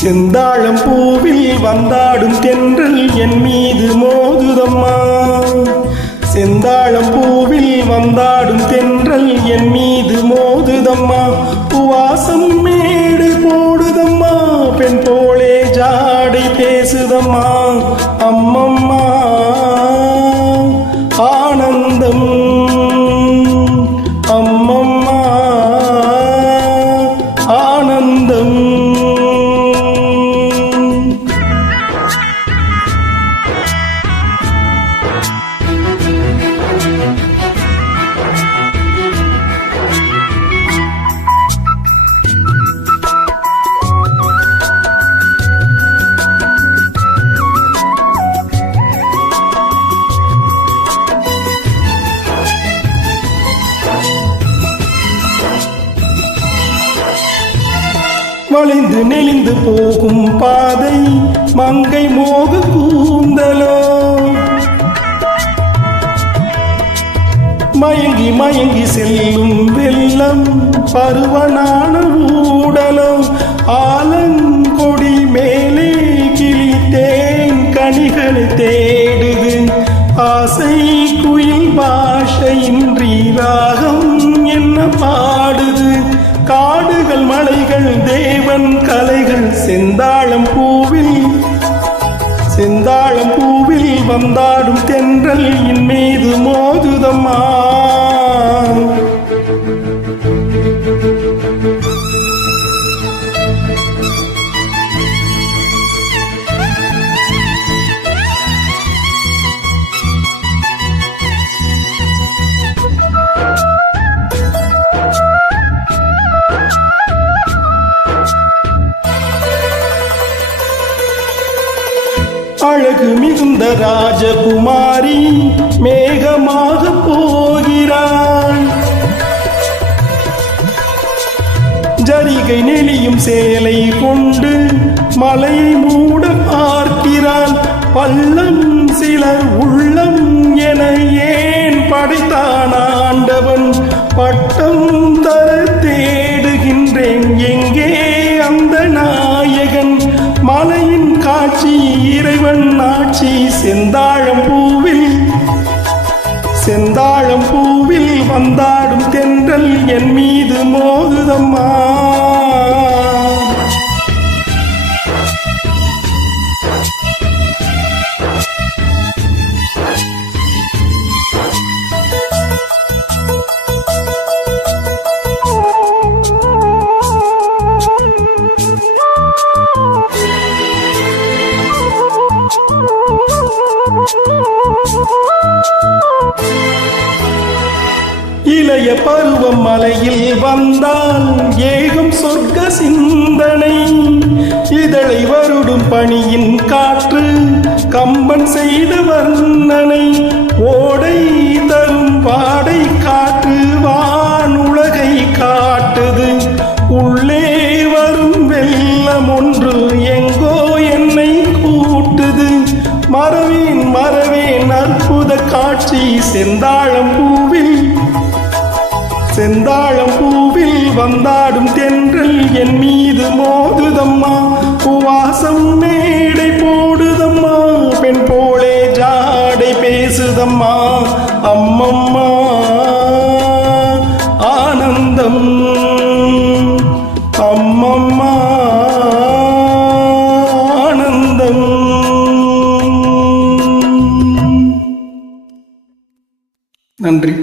செந்தாழம் பூவில் வந்தாடும் தென்றல் என் மீது மோதுதம்மா. செந்தாழம் பூவில் வந்தாடும் தென்றல் என் மீது மோதுதம்மா. வாசம் மேடை போடுதம்மா, பெண் போலே ஜாடை பேசுதம்மா. அம்மம்மா ஆனந்தம், அம்மம்மா ஆனந்தம். வளைந்து நெளிந்து போகும் பாதை மங்கை மோக கூந்தலோ. மயங்கி மயங்கி செல்லும் வெள்ளம் பருவனான ஊடலோ. ஆலங்கொடி மேலே கிளித்தேன் கனிகளை தேடுது. ஆசை குயில் பாஷையின்றி ராகம் என்ன பாடுது. காடுகள் மலைகள் தேவன் கலைகள் செந்தாழம் பூவில், செந்தாழம் பூவில் வந்தாடும் தென்றல் என் மீது மோதுதம்மா. அழகு மிகுந்த ராஜகுமாரி மேகமாக போகிறாள். ஜரிகை நெளியும் சேலை கொண்டு மலையை மூட பார்க்கிறாள். பள்ளம் சிலர் உள்ளம் என ஏன் படைத்தான் ஆண்டவன். பட்டம் தர தேடுகின்றேன் எங்கே அந்த நாயகன். மலையின் காட்சி இறைவன் ஆட்சி. செந்தாழம் பூவில், செந்தாழம் பூவில் வந்தாடும் தென்றல் என் மீது மோதுதம்மா. இளைய பருவம் மலையில் வந்தால் ஏகும் சொர்க்க சிந்தனை. இதழை வருடும் பனியின் காற்று கம்பன் செய்த வர்ணனை. ஓடை தரும் வாடை காற்று வானுலகை காட்டுது. உள்ளே வரும் வெள்ளம் ஒன்று எங்கோ என்னை கூட்டுது. மறவேன் மறவேன் அற்புத காட்சி. செந்தாழம் பூவில், செந்தாழம் பூவில் வந்தாடும் தென்றல் என் மீது மோதுதம்மா. வாசம் மேடை போடுதம்மா, பெண் போலே ஜாடை பேசுதம்மா. அம்மம்மா ஆனந்தம், அம்மம்மா ஆனந்தம். நன்றி.